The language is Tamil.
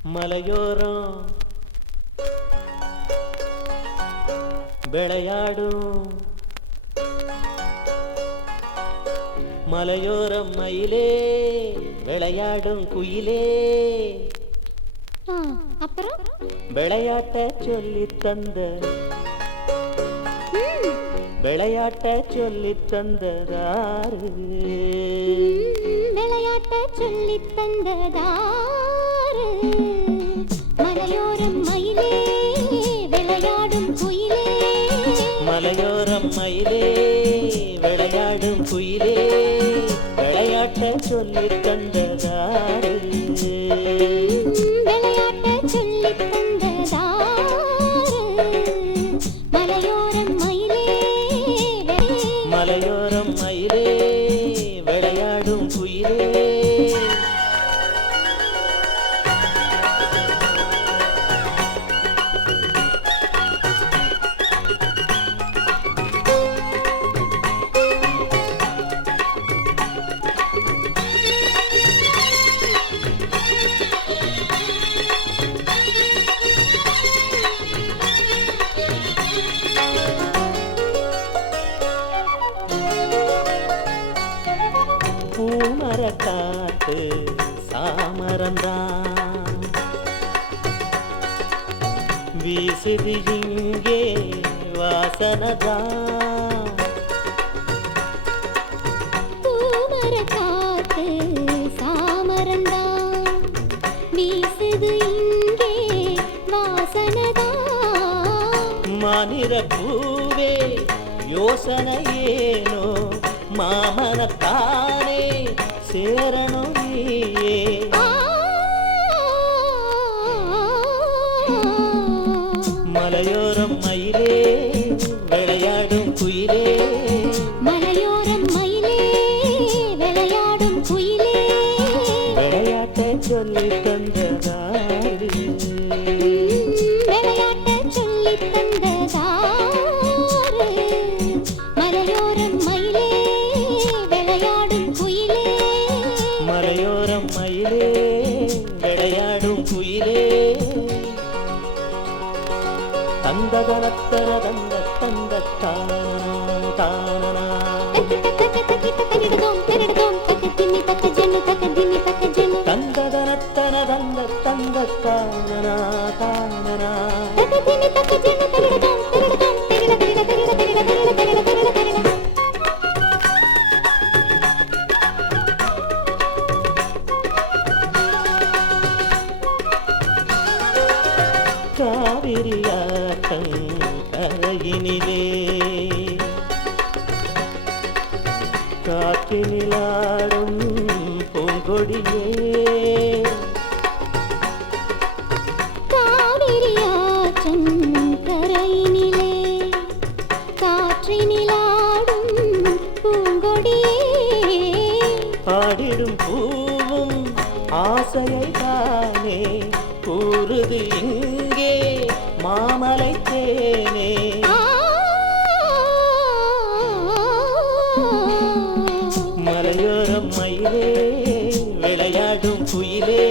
மலையோரம் விளையாடும் மலையோரம் மயிலே விளையாடும் குயிலே அப்புறம் விளையாட்ட சொல்லி தந்த விளையாட்ட சொல்லி தந்ததாரு விளையாட்ட சொல்லி தந்ததாரு மலையோரம் மயிலே விளையாடும் குயிலே மலையோரம் மயிலே விளையாடும் குயிலே விளையாட்ட சொல்லி தந்ததாரு விளையாட்ட சொல்லி தந்ததாரு மலையோரம் மயிலே மலையோரம் மயிலே விளையாடும் குயிலே பூமரக்காத்து சாமரந்தான் வீசுது இங்கே வாசனதான் பூமரக்காத்து சாமரந்தான் வீசுது இங்கே வாசனதான் மாநிற பூவே யோசனை ஏனோ மாமனத்தானே சேரணும் நீயே மலையோரம் மயிலே விளையாடும் குயிலே மலையோரம் மயிலே விளையாடும் குயிலே விளையாட்ட சொல்லி தந்ததாரு விளையாட்ட சொல்லி தந்ததாரு மலையோரம் மயிலே விளையாடும் குயிலே மலையோரம் மயிலே விளையாடும் குயிலே தந்தகனத்தர தந்த தந்த தானா தந்தகனத்தர தந்த தந்த தானா தானா காவிரியாட்டம் கரையினிலே காற்றினிலாடும் பூங்கொடியே காவிரியாற்றன் கரையினிலே காற்றினிலாடும் பூங்கொடியே பாடிடும் பூவும் ஆசையை தானே கூறுது இங்கே மாமலை தேனே மலையோரம் மயிலே விளையாடும் குயிலே